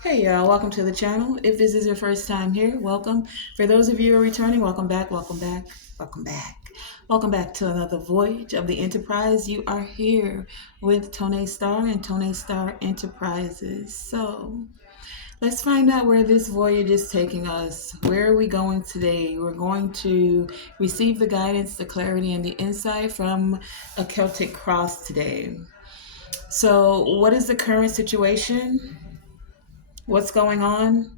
Hey y'all, welcome to the channel. If this is your first time here, welcome. For those of you who are returning, welcome back, welcome back, welcome back. Welcome back to another voyage of the Enterprise. You are here with Tonae Star and Tonae Star Enterprises. So let's find out where this voyage is taking us. Where are we going today? We're going to receive the guidance, the clarity, and the insight from a Celtic cross today. So, what is the current situation? What's going on?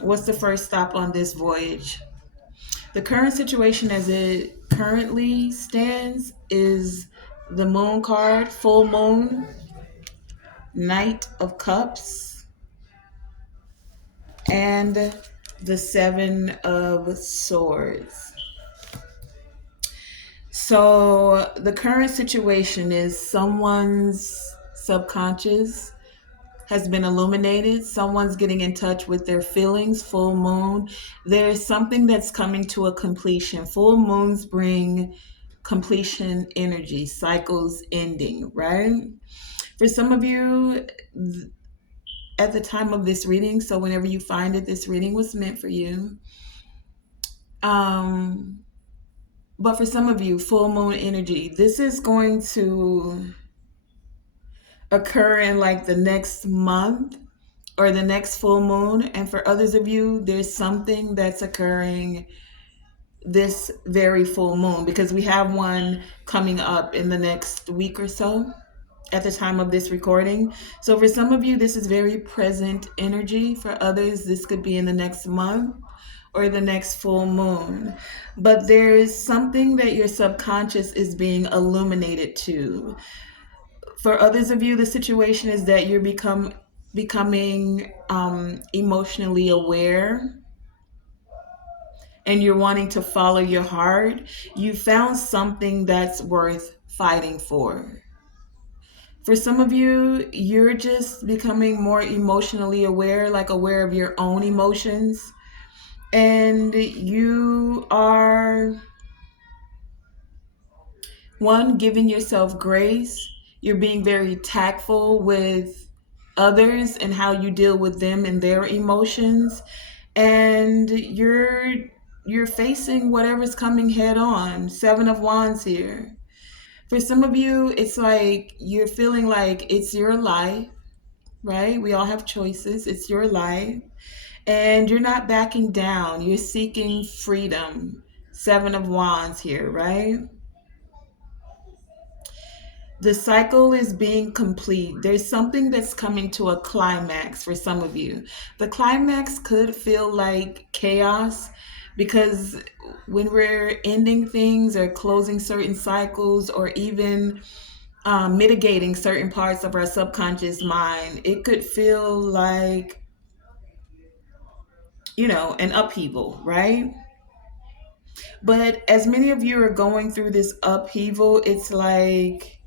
What's the first stop on this voyage? The current situation as it currently stands is the moon card, full moon, Knight of Cups, and the Seven of Swords. So the current situation is someone's subconscious has been illuminated. Someone's getting in touch with their feelings. Full moon. There's something that's coming to a completion. Full moons bring completion energy, cycles ending, right? For some of you, at the time of this reading, so whenever you find it, this reading was meant for you. Um, but for some of you, full moon energy, this is going to occur in like the next month or the next full moon. And for others of you, there's something that's occurring this very full moon because we have one coming up in the next week or so at the time of this recording. So for some of you, this is very present energy. For others, this could be in the next month or the next full moon. But there is something that your subconscious is being illuminated to. For others of you, the situation is that you're becoming emotionally aware and you're wanting to follow your heart. You found something that's worth fighting for. For some of you, you're just becoming more emotionally aware, like aware of your own emotions. And you are, one, giving yourself grace. You're being very tactful with others and how you deal with them and their emotions. And you're facing whatever's coming head on. Seven of Wands here. For some of you, it's like you're feeling like it's your life, right? We all have choices. It's your life. And you're not backing down. You're seeking freedom. Seven of Wands here, right? The cycle is being complete. There's something that's coming to a climax for some of you. The climax could feel like chaos because when we're ending things or closing certain cycles or even mitigating certain parts of our subconscious mind, it could feel like, an upheaval, right? But as many of you are going through this upheaval, it's like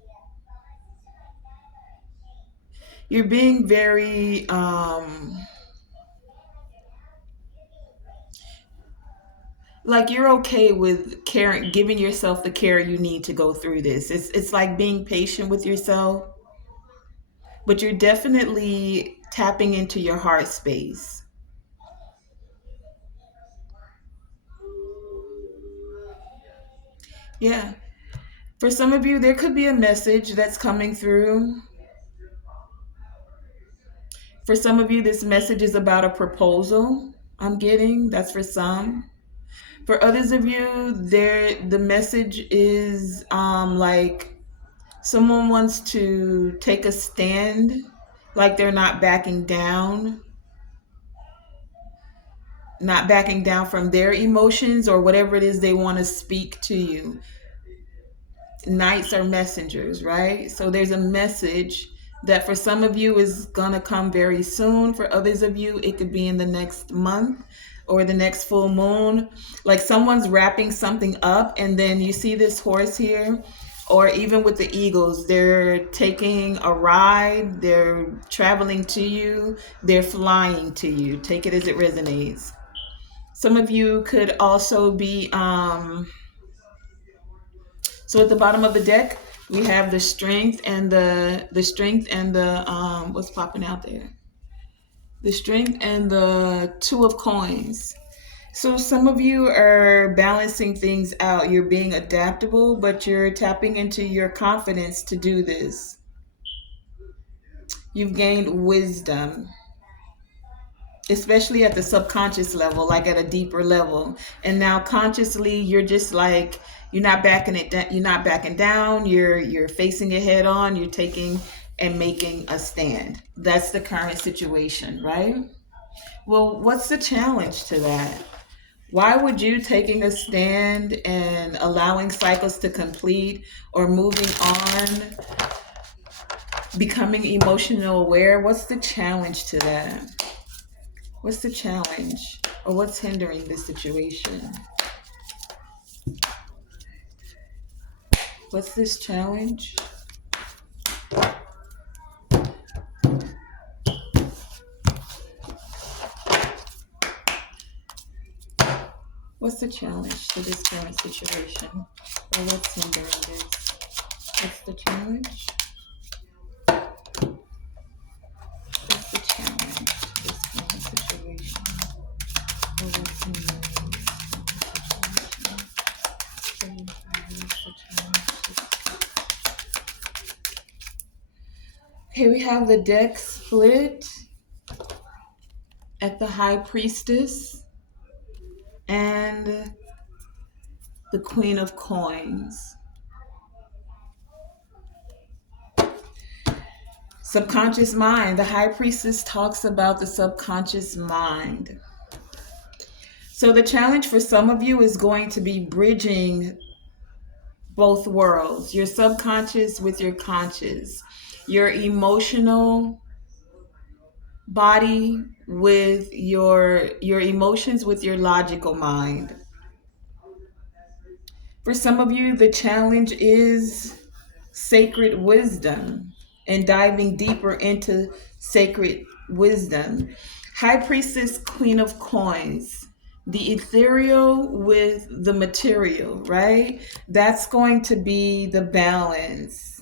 you're being very like you're okay with caring, giving yourself the care you need to go through this. It's like being patient with yourself, but you're definitely tapping into your heart space. Yeah. For some of you, there could be a message that's coming through. For some of you, this message is about a proposal I'm getting. That's for some. For others of you, the message is like someone wants to take a stand, like they're not backing down from their emotions or whatever it is they want to speak to you. Knights are messengers, right? So there's a message that for some of you is gonna come very soon. For others of you, it could be in the next month or the next full moon. Like someone's wrapping something up, and then you see this horse here, or even with the eagles, they're taking a ride, they're traveling to you, they're flying to you. Take it as it resonates. Some of you could also be so at the bottom of the deck, we have the strength and the what's popping out there? The Strength and the Two of Coins. So some of you are balancing things out. You're being adaptable, but you're tapping into your confidence to do this. You've gained wisdom, especially at the subconscious level, like at a deeper level. And now consciously, you're just like, you're not backing down. You're facing it head on. You're taking and making a stand. That's the current situation, right? Well, what's the challenge to that? Why would you taking a stand and allowing cycles to complete or moving on, becoming emotional aware, what's the challenge to that? What's the challenge or what's hindering this situation? What's this challenge? What's the challenge to this current situation? Or what's hindering this? What's the challenge? What's the challenge to this current situation? Or what's hindering this situation? What's the challenge? Okay, we have the deck split at the High Priestess and the Queen of Coins. Subconscious mind. The High Priestess talks about the subconscious mind. So the challenge for some of you is going to be bridging both worlds, your subconscious with your conscious, your emotional body with your emotions with your logical mind. For some of you, the challenge is sacred wisdom and diving deeper into sacred wisdom. High Priestess, Queen of Coins, the ethereal with the material, right? That's going to be the balance.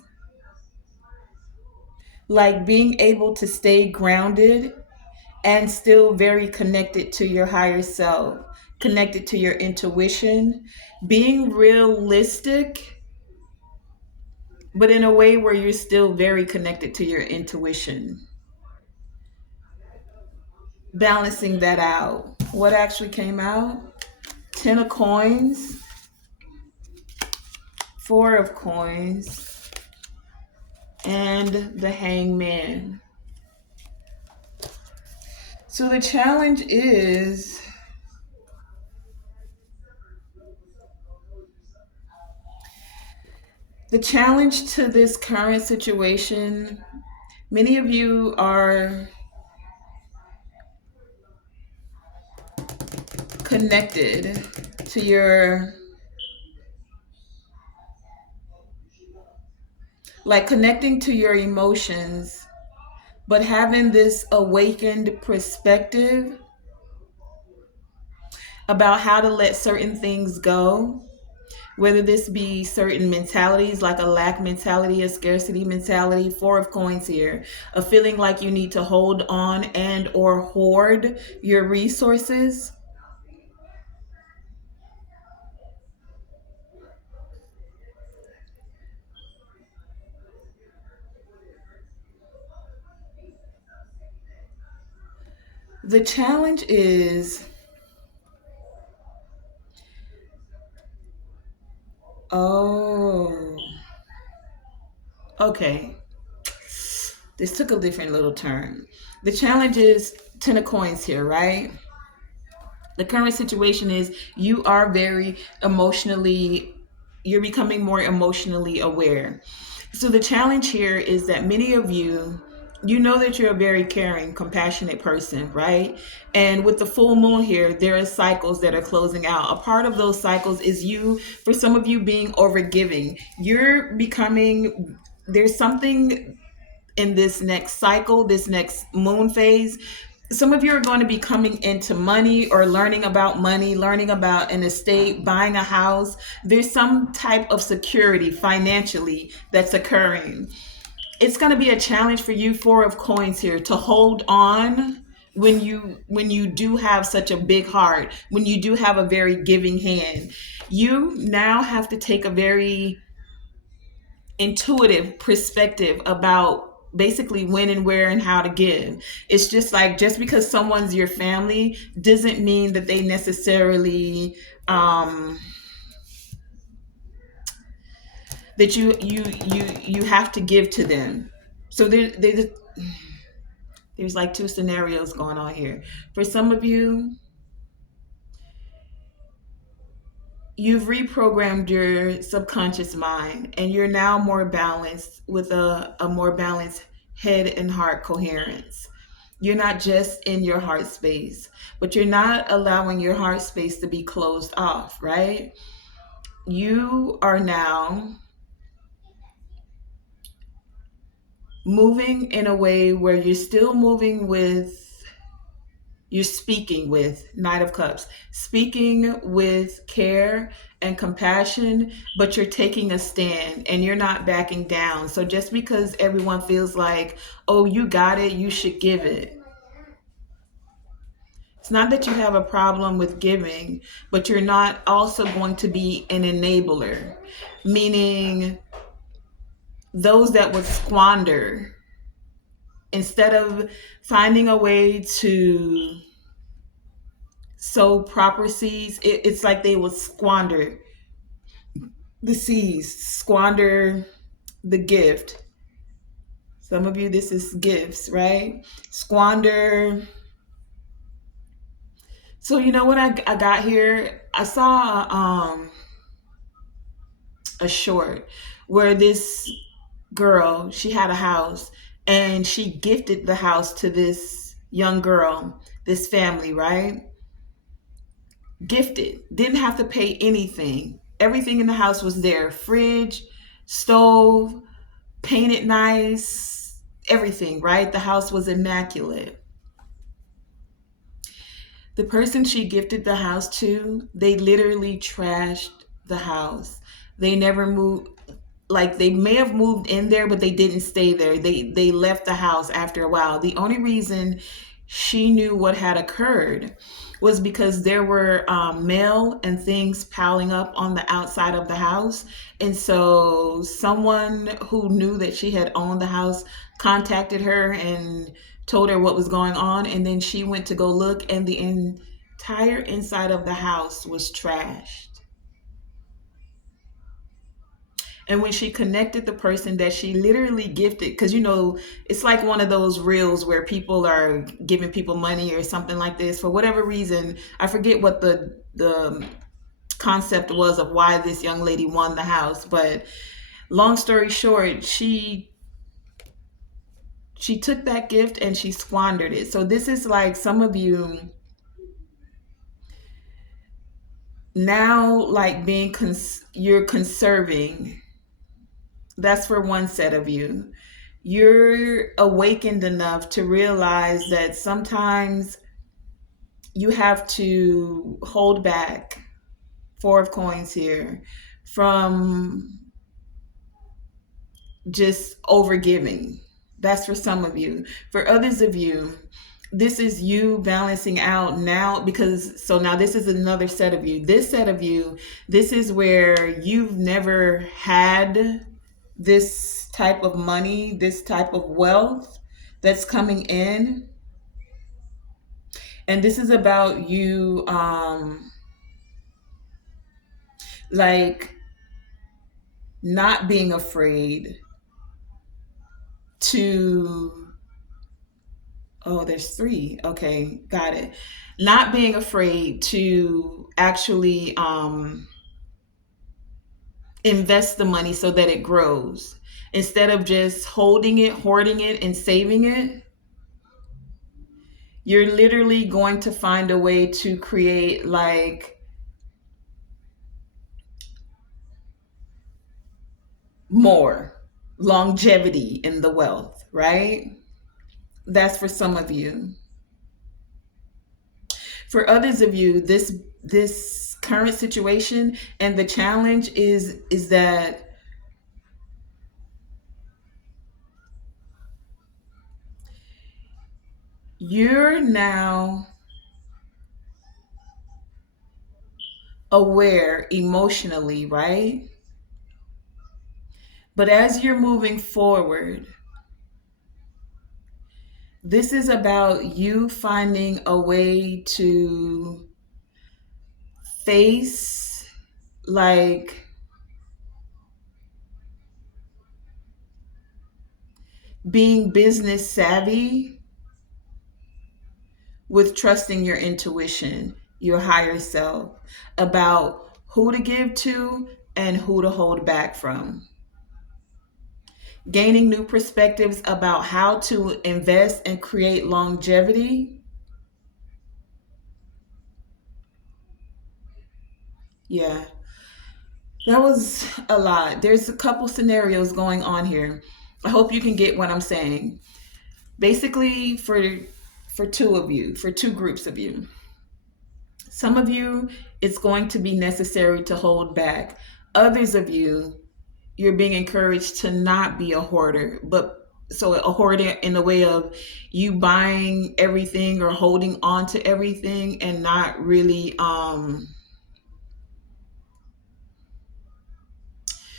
Like being able to stay grounded and still very connected to your higher self, connected to your intuition, being realistic, but in a way where you're still very connected to your intuition. Balancing that out. What actually came out? 10 of Coins, 4 of Coins, and the Hangman. So the challenge is to this current situation. Many of you are connected to your, like connecting to your emotions, but having this awakened perspective about how to let certain things go, whether this be certain mentalities like a lack mentality, a scarcity mentality. 4 of Coins here, a feeling like you need to hold on and or hoard your resources. The challenge is, oh, okay. This took a different little turn. The challenge is 10 of Coins here, right? The current situation is you are very emotionally, you're becoming more emotionally aware. So the challenge here is that many of you, you know that you're a very caring, compassionate person, right? And with the full moon here, there are cycles that are closing out. A part of those cycles is you, for some of you, being overgiving. You're becoming, there's something in this next cycle, this next moon phase. Some of you are going to be coming into money or learning about money, learning about an estate, buying a house. There's some type of security financially that's occurring. It's going to be a challenge for you, 4 of Coins here, to hold on, when you do have such a big heart, when you do have a very giving hand, you now have to take a very intuitive perspective about basically when and where and how to give. It's just like, just because someone's your family doesn't mean that they necessarily um that you have to give to them. So there's like two scenarios going on here. For some of you, you've reprogrammed your subconscious mind and you're now more balanced with a more balanced head and heart coherence. You're not just in your heart space, but you're not allowing your heart space to be closed off, right? You are now moving in a way where you're still moving with, you're speaking with Knight of Cups, speaking with care and compassion, but you're taking a stand and you're not backing down. So just because everyone feels like, oh, you got it, you should give it. It's not that you have a problem with giving, but you're not also going to be an enabler, meaning those that would squander instead of finding a way to sow proper seeds. It's like they would squander the seeds, squander the gift. Some of you, this is gifts, right? Squander. So you know what I got here? I saw a short where this girl, she had a house and she gifted the house to this young girl, this family, right? Gifted, didn't have to pay anything. Everything in the house was there: fridge, stove, painted nice, everything, right? The house was immaculate. The person she gifted the house to, they literally trashed the house. They never moved. Like, they may have moved in there, but they didn't stay there. They left the house after a while. The only reason she knew what had occurred was because there were mail and things piling up on the outside of the house. And so someone who knew that she had owned the house contacted her and told her what was going on. And then she went to go look, and the entire inside of the house was trashed. And when she connected the person that she literally gifted, because it's like one of those reels where people are giving people money or something like this for whatever reason. I forget what the concept was of why this young lady won the house, but long story short, she took that gift and she squandered it. So this is like some of you now, like you're conserving. That's for one set of you. You're awakened enough to realize that sometimes you have to hold back, Four of Coins here, from just overgiving. That's for some of you. For others of you, this is you balancing out now, because so now this is another set of you. This set of you, this is where you've never had this type of money, this type of wealth that's coming in. And this is about you like not being afraid to, oh, there's three. Okay, got it. Not being afraid to actually invest the money so that it grows. Instead of just holding it, hoarding it, and saving it, you're literally going to find a way to create like more longevity in the wealth, right? That's for some of you. For others of you, this current situation and the challenge is that you're now aware emotionally, right? But as you're moving forward, this is about you finding a way to face, like, being business savvy with trusting your intuition, your higher self, about who to give to and who to hold back from. Gaining new perspectives about how to invest and create longevity. Yeah, that was a lot. There's a couple scenarios going on here. I hope you can get what I'm saying. Basically, for two of you, for two groups of you. Some of you, it's going to be necessary to hold back. Others of you, you're being encouraged to not be a hoarder, but so a hoarder in the way of you buying everything or holding on to everything and not really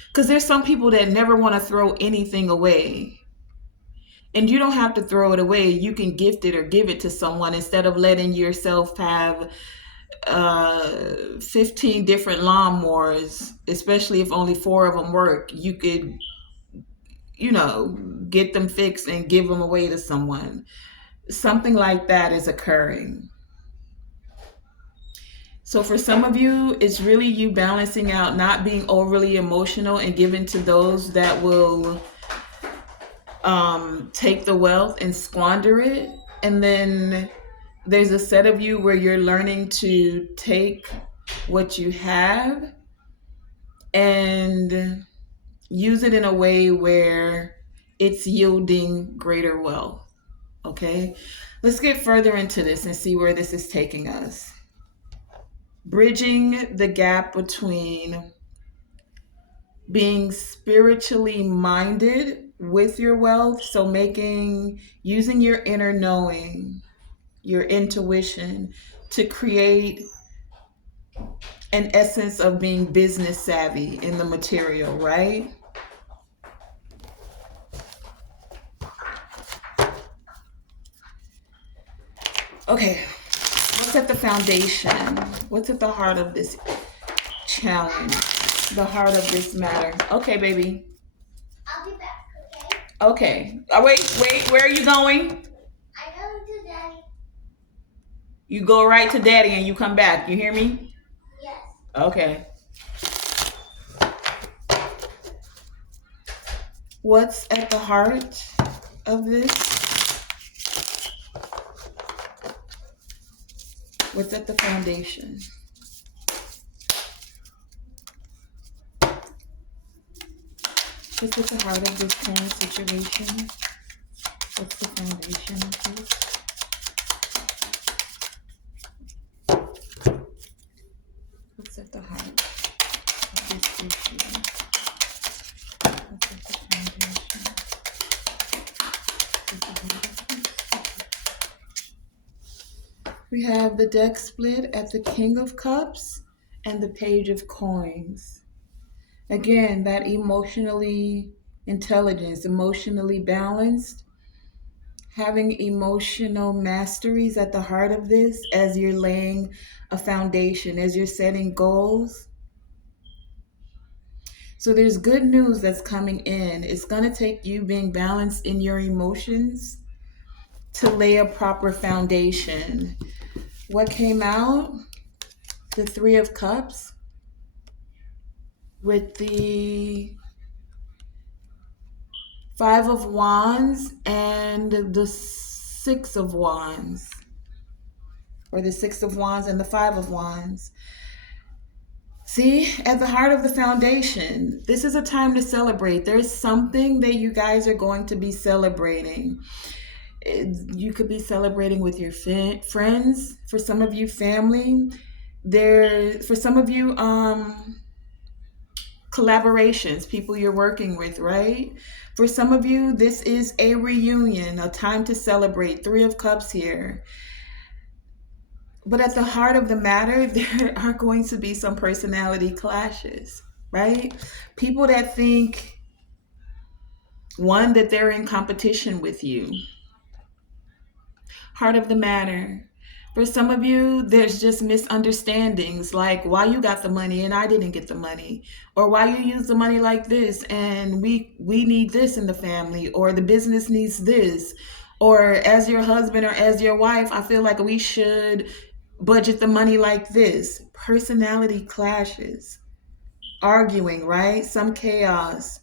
because there's some people that never want to throw anything away. And you don't have to throw it away. You can gift it or give it to someone instead of letting yourself have 15 different lawnmowers, especially if only four of them work. You could, get them fixed and give them away to someone. Something like that is occurring. So for some of you, it's really you balancing out, not being overly emotional and giving to those that will take the wealth and squander it. And then there's a set of you where you're learning to take what you have and use it in a way where it's yielding greater wealth. Okay, let's get further into this and see where this is taking us. Bridging the gap between being spiritually minded with your wealth, so using your inner knowing, your intuition to create an essence of being business savvy in the material, right? Okay, what's at the foundation? What's at the heart of this challenge? The heart of this matter. Okay, baby. I'll be back, okay? Okay. Oh, wait. Where are you going? I go to Daddy. You go right to Daddy and you come back. You hear me? Yes. Okay. What's at the heart of this? What's at the foundation? What's at the heart of this current situation? What's the foundation of this? What's at the heart of this issue? What's at the foundation? We have the deck split at the King of Cups and the Page of Coins. Again, that emotionally intelligence, emotionally balanced, having emotional masteries at the heart of this as you're laying a foundation, as you're setting goals. So there's good news that's coming in. It's going to take you being balanced in your emotions to lay a proper foundation. What came out? The Three of Cups with the Five of Wands and the Six of Wands, or the Six of Wands and the Five of Wands. See, at the heart of the foundation, this is a time to celebrate. There's something that you guys are going to be celebrating. You could be celebrating with your friends. For some of you, family. For some of you, collaborations, people you're working with, right? For some of you, this is a reunion, a time to celebrate. Three of Cups here. But at the heart of the matter, there are going to be some personality clashes, right? People that think, one, that they're in competition with you. Heart of the matter. For some of you, there's just misunderstandings like why you got the money and I didn't get the money, or why you use the money like this and we need this in the family, or the business needs this, or as your husband or as your wife, I feel like we should budget the money like this. Personality clashes, arguing, right? Some chaos.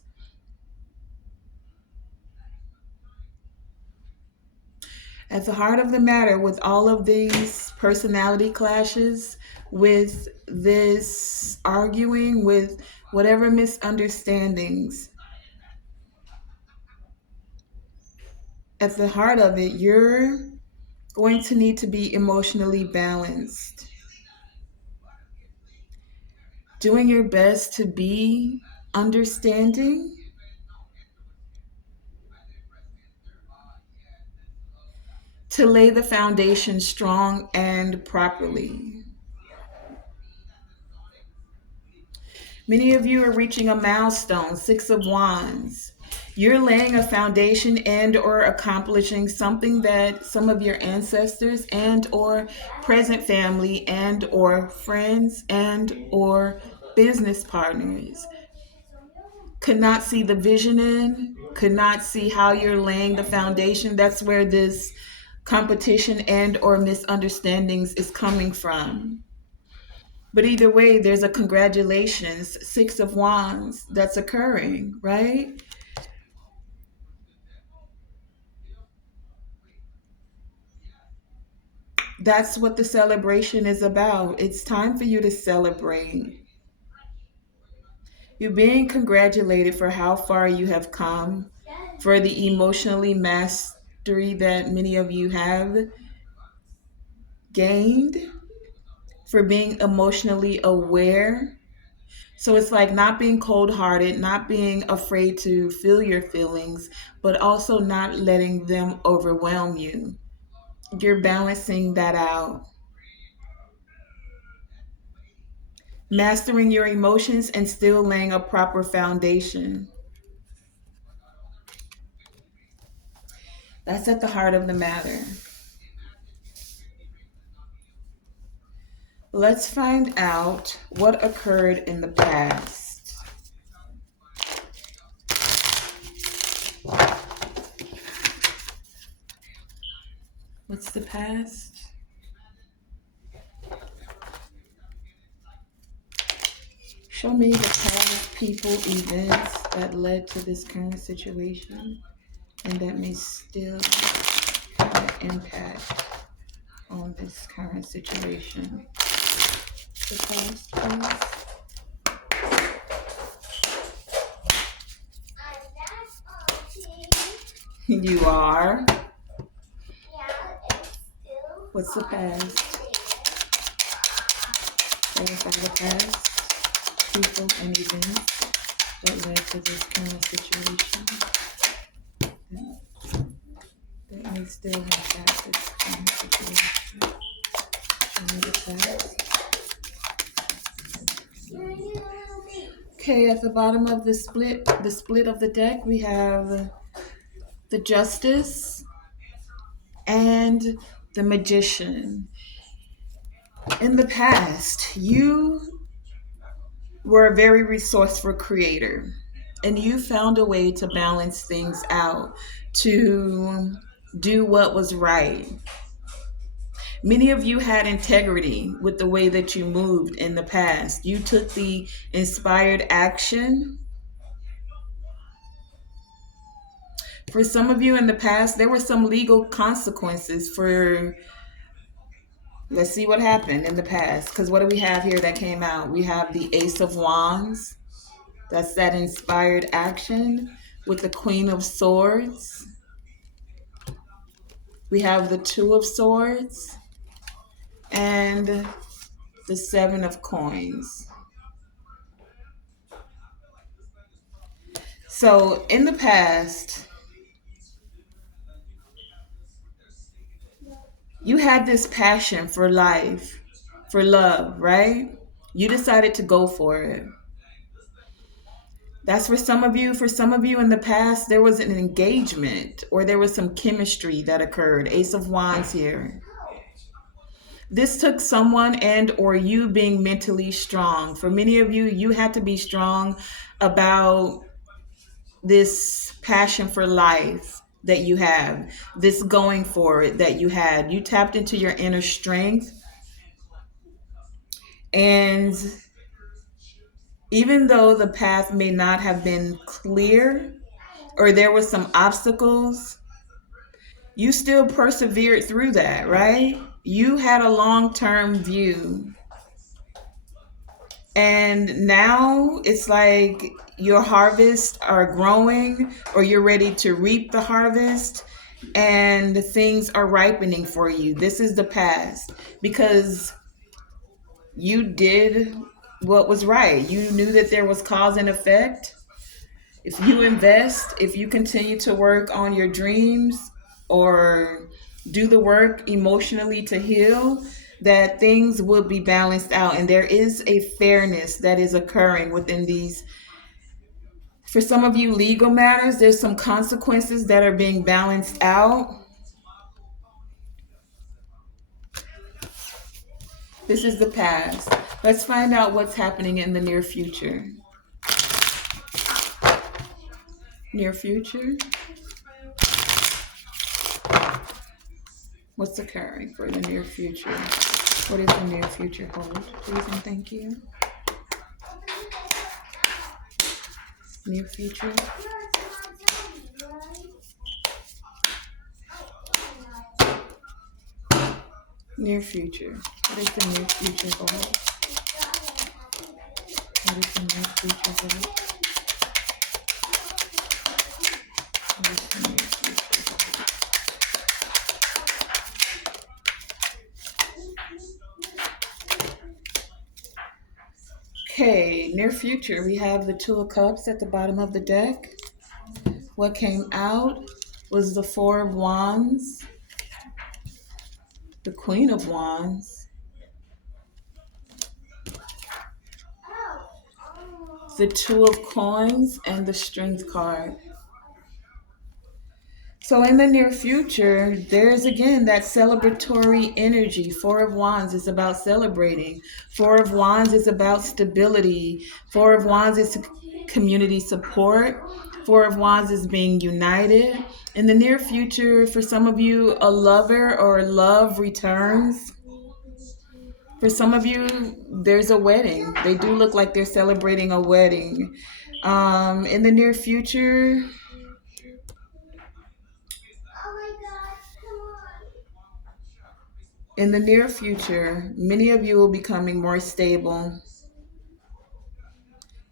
At the heart of the matter, with all of these personality clashes, with this arguing, with whatever misunderstandings, at the heart of it, you're going to need to be emotionally balanced, doing your best to be understanding, to lay the foundation strong and properly. Many of you are reaching a milestone, Six of Wands. You're laying a foundation and or accomplishing something that some of your ancestors and or present family and or friends and or business partners could not see the vision in, could not see how you're laying the foundation. That's where this competition and or misunderstandings is coming from. But either way, there's a congratulations, Six of Wands that's occurring, right? That's what the celebration is about. It's time for you to celebrate. You're being congratulated for how far you have come, for the emotionally mastery that many of you have gained, for being emotionally aware. So it's like not being cold hearted, not being afraid to feel your feelings, but also not letting them overwhelm you. You're balancing that out. Mastering your emotions and still laying a proper foundation. That's at the heart of the matter. Let's find out what occurred in the past. What's the past? Show me the past people, events that led to this current situation and that may still have an impact on this current situation. The past, please. You are. What's the past? Clarify the past, people, and events that led to this current situation that may still impact this current situation. Show me the past. Okay, at the bottom of the split of the deck, we have the Justice and the Magician. In the past, you were a very resourceful creator and you found a way to balance things out, to do what was right. Many of you had integrity with the way that you moved in the past. You took the inspired action. For some of you in the past, there were some legal consequences for, let's see what happened in the past. Because what do we have here that came out? We have the Ace of Wands. That's that inspired action with the Queen of Swords. We have the Two of Swords and the Seven of Coins. So in the past, you had this passion for life, for love, right? You decided to go for it. That's for some of you. For some of you in the past, there was an engagement or there was some chemistry that occurred. Ace of Wands here. This took someone and or you being mentally strong. For many of you, you had to be strong about this passion for life that you have, this going for it that you had. You tapped into your inner strength. And even though the path may not have been clear or there were some obstacles, you still persevered through that, right? You had a long term view. And now it's like your harvests are growing or you're ready to reap the harvest and things are ripening for you. This is the past because you did what was right. You knew that there was cause and effect. If you invest, if you continue to work on your dreams or do the work emotionally to heal, that things will be balanced out. And there is a fairness that is occurring within these. For some of you, legal matters, there's some consequences that are being balanced out. This is the past. Let's find out what's happening in the near future. Near future. What's occurring for the near future? What does the near future hold? Please and thank you. Near future. Near future. What does the near future hold? What does the near future hold? What does the near future hold? Okay, near future, we have the Two of Cups at the bottom of the deck. What came out was the Four of Wands, the Queen of Wands, the Two of Coins, and the Strength card. So in the near future, there's again that celebratory energy. Four of Wands is about celebrating. Four of Wands is about stability. Four of Wands is community support. Four of Wands is being united. In the near future, for some of you, a lover or love returns. For some of you, there's a wedding. They do look like they're celebrating a wedding. In the near future, in the near future, many of you will be becoming more stable,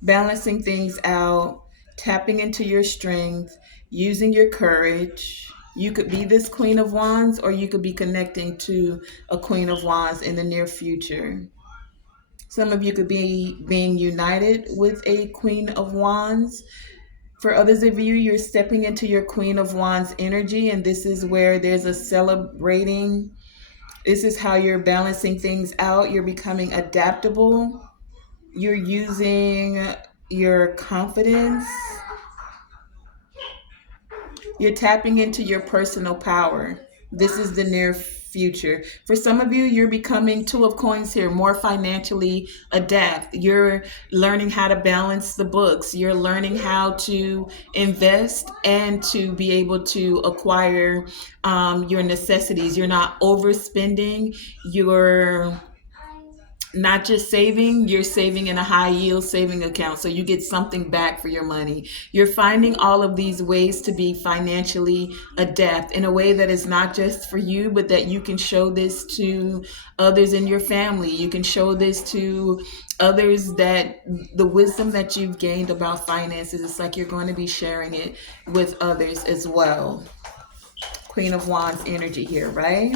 balancing things out, tapping into your strength, using your courage. You could be this Queen of Wands, or you could be connecting to a Queen of Wands in the near future. Some of you could be being united with a Queen of Wands. For others of you, you're stepping into your Queen of Wands energy, and this is where there's a celebrating. This is how you're balancing things out. You're becoming adaptable. You're using your confidence. You're tapping into your personal power. This is the near future. For some of you, you're becoming Two of Coins here, more financially adept. You're learning how to balance the books. You're learning how to invest and to be able to acquire your necessities. You're not overspending. You're not just saving, you're saving in a high yield saving account. So you get something back for your money. You're finding all of these ways to be financially adept in a way that is not just for you, but that you can show this to others in your family. You can show this to others, that the wisdom that you've gained about finances, it's like you're going to be sharing it with others as well. Queen of Wands energy here, right?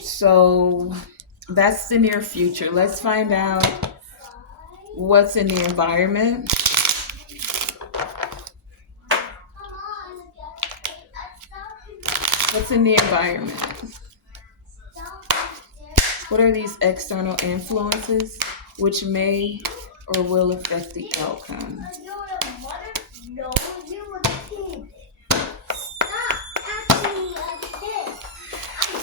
So that's the near future. Let's find out what's in the environment. What's in the environment? What are these external influences which may or will affect the outcome? No, you were a kid. Stop asking me a kid.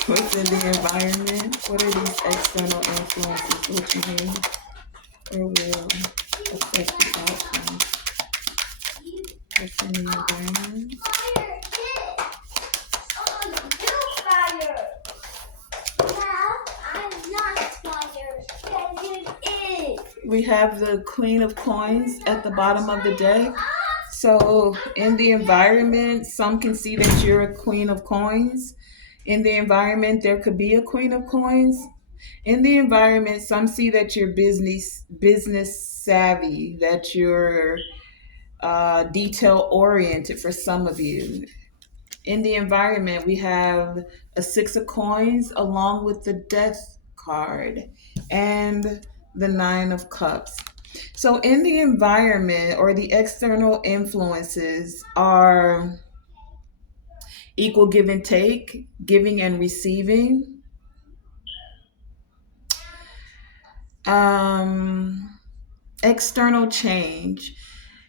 What's in the environment? What are these external influences which may or will affect the outcome? What's in the environment? Fire, kid. Oh, you fire. Well, I'm not fire. Yes, it is. We have the Queen of Coins at the bottom of the deck. So in the environment, some can see that you're a Queen of Coins. In the environment, there could be a Queen of Coins. In the environment, some see that you're business savvy, that you're detail oriented for some of you. In the environment, we have a Six of Coins along with the Death card and the Nine of Cups. So, in the environment or the external influences are equal give and take, giving and receiving, external change.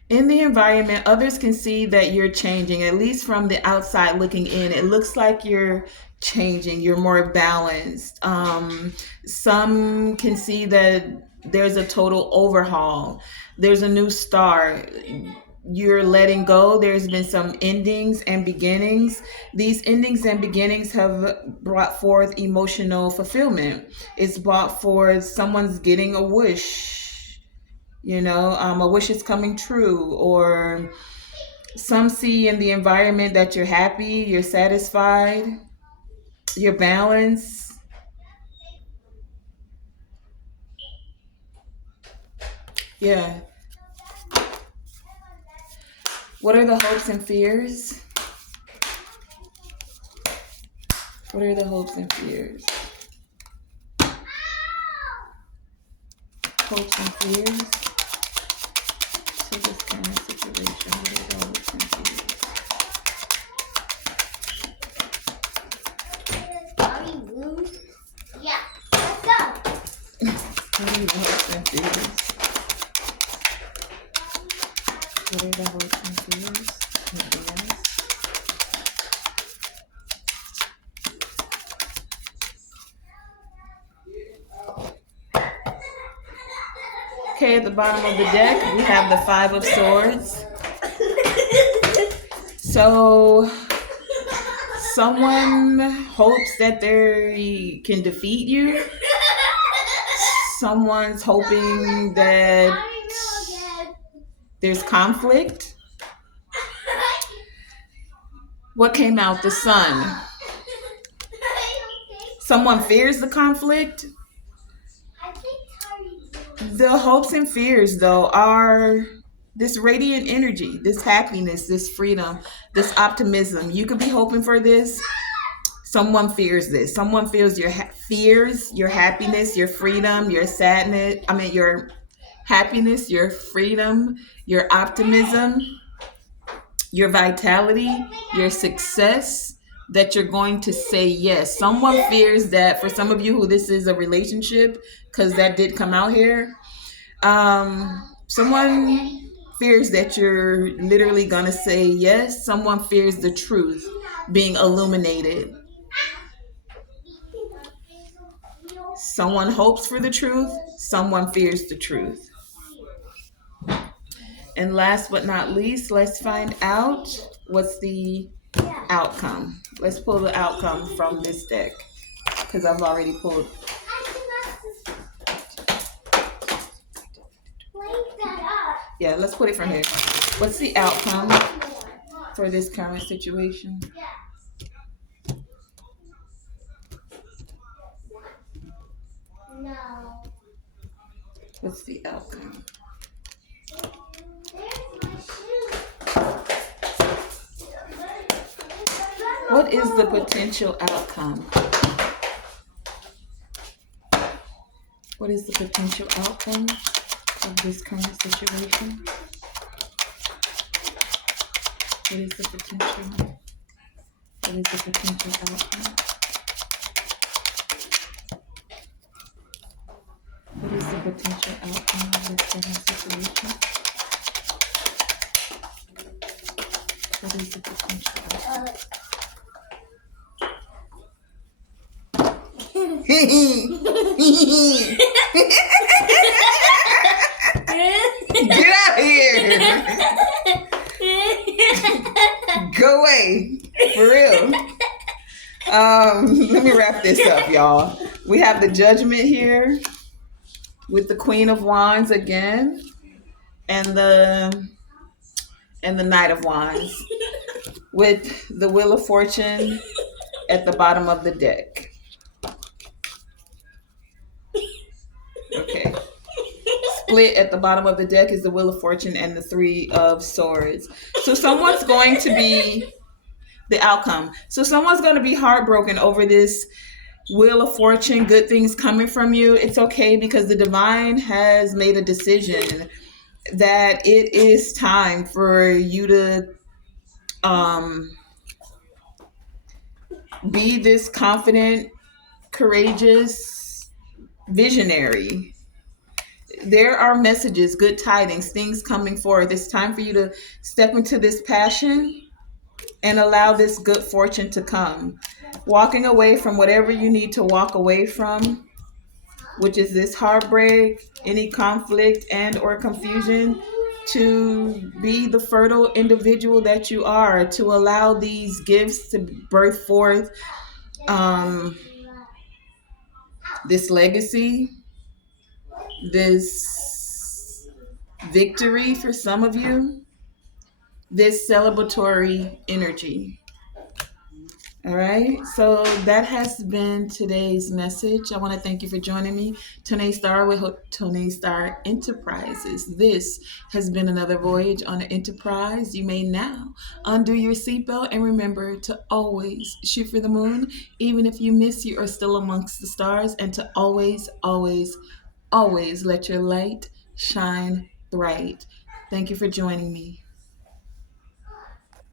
In the environment, others can see that you're changing, at least from the outside looking in. It looks like you're changing, you're more balanced. Some can see that there's a total overhaul, there's a new start. You're letting go. There's been some endings and beginnings. These endings and beginnings have brought forth emotional fulfillment. It's brought forth someone's getting a wish, a wish is coming true, or some see in the environment that you're happy, you're satisfied, you're balanced. Yeah. What are the hopes and fears? What are the hopes and fears? Hopes and fears. So this kind of situation, what are the hopes and fears? Are you rude? Yeah. Let's go. What are the hopes and fears? What are the hopes and fears? Anything else? Okay, at the bottom of the deck, we have the Five of Swords. So, someone hopes that they can defeat you. Someone's hoping that there's conflict. What came out? The Sun. Someone fears the conflict. The hopes and fears, though, are this radiant energy, this happiness, this freedom, this optimism. You could be hoping for this. Someone fears this. Someone feels fears your happiness, your freedom, your sadness. Your happiness, your freedom, your optimism, your vitality, your success. That you're going to say yes. Someone fears that for some of you who this is a relationship, because that did come out here. Someone fears that you're literally gonna say yes. Someone fears the truth being illuminated. Someone hopes for the truth. Someone fears the truth. And last but not least, let's find out what's the outcome. Let's pull the outcome from this deck because I've already pulled. Yeah, let's put it from here. What's the outcome for this current situation? No. What's the outcome? What is the potential outcome? What is the potential outcome of this current situation? What is the potential? What is the potential outcome? What is the potential outcome of this current situation? What is the potential outcome? Get out of here! Go away, for real. Let me wrap this up, y'all. We have the Judgment here with the Queen of Wands again, and the Knight of Wands with the Wheel of Fortune at the bottom of the deck. Okay. Split at the bottom of the deck is the Wheel of Fortune and the Three of Swords. So someone's going to be the outcome. So someone's going to be heartbroken over this Wheel of Fortune, good things coming from you. It's okay because the divine has made a decision that it is time for you to be this confident, courageous visionary. There are messages, good tidings, things coming forth. It's time for you to step into this passion and allow this good fortune to come. Walking away from whatever you need to walk away from, which is this heartbreak, any conflict and or confusion, to be the fertile individual that you are, to allow these gifts to birth forth this legacy, this victory for some of you, this celebratory energy. All right, so that has been today's message. I want to thank you for joining me, Tonae Star with Tonae Star Enterprises. This has been another voyage on the Enterprise. You may now undo your seatbelt and remember to always shoot for the moon, even if you miss, you are still amongst the stars, and to always, always, always let your light shine bright. Thank you for joining me.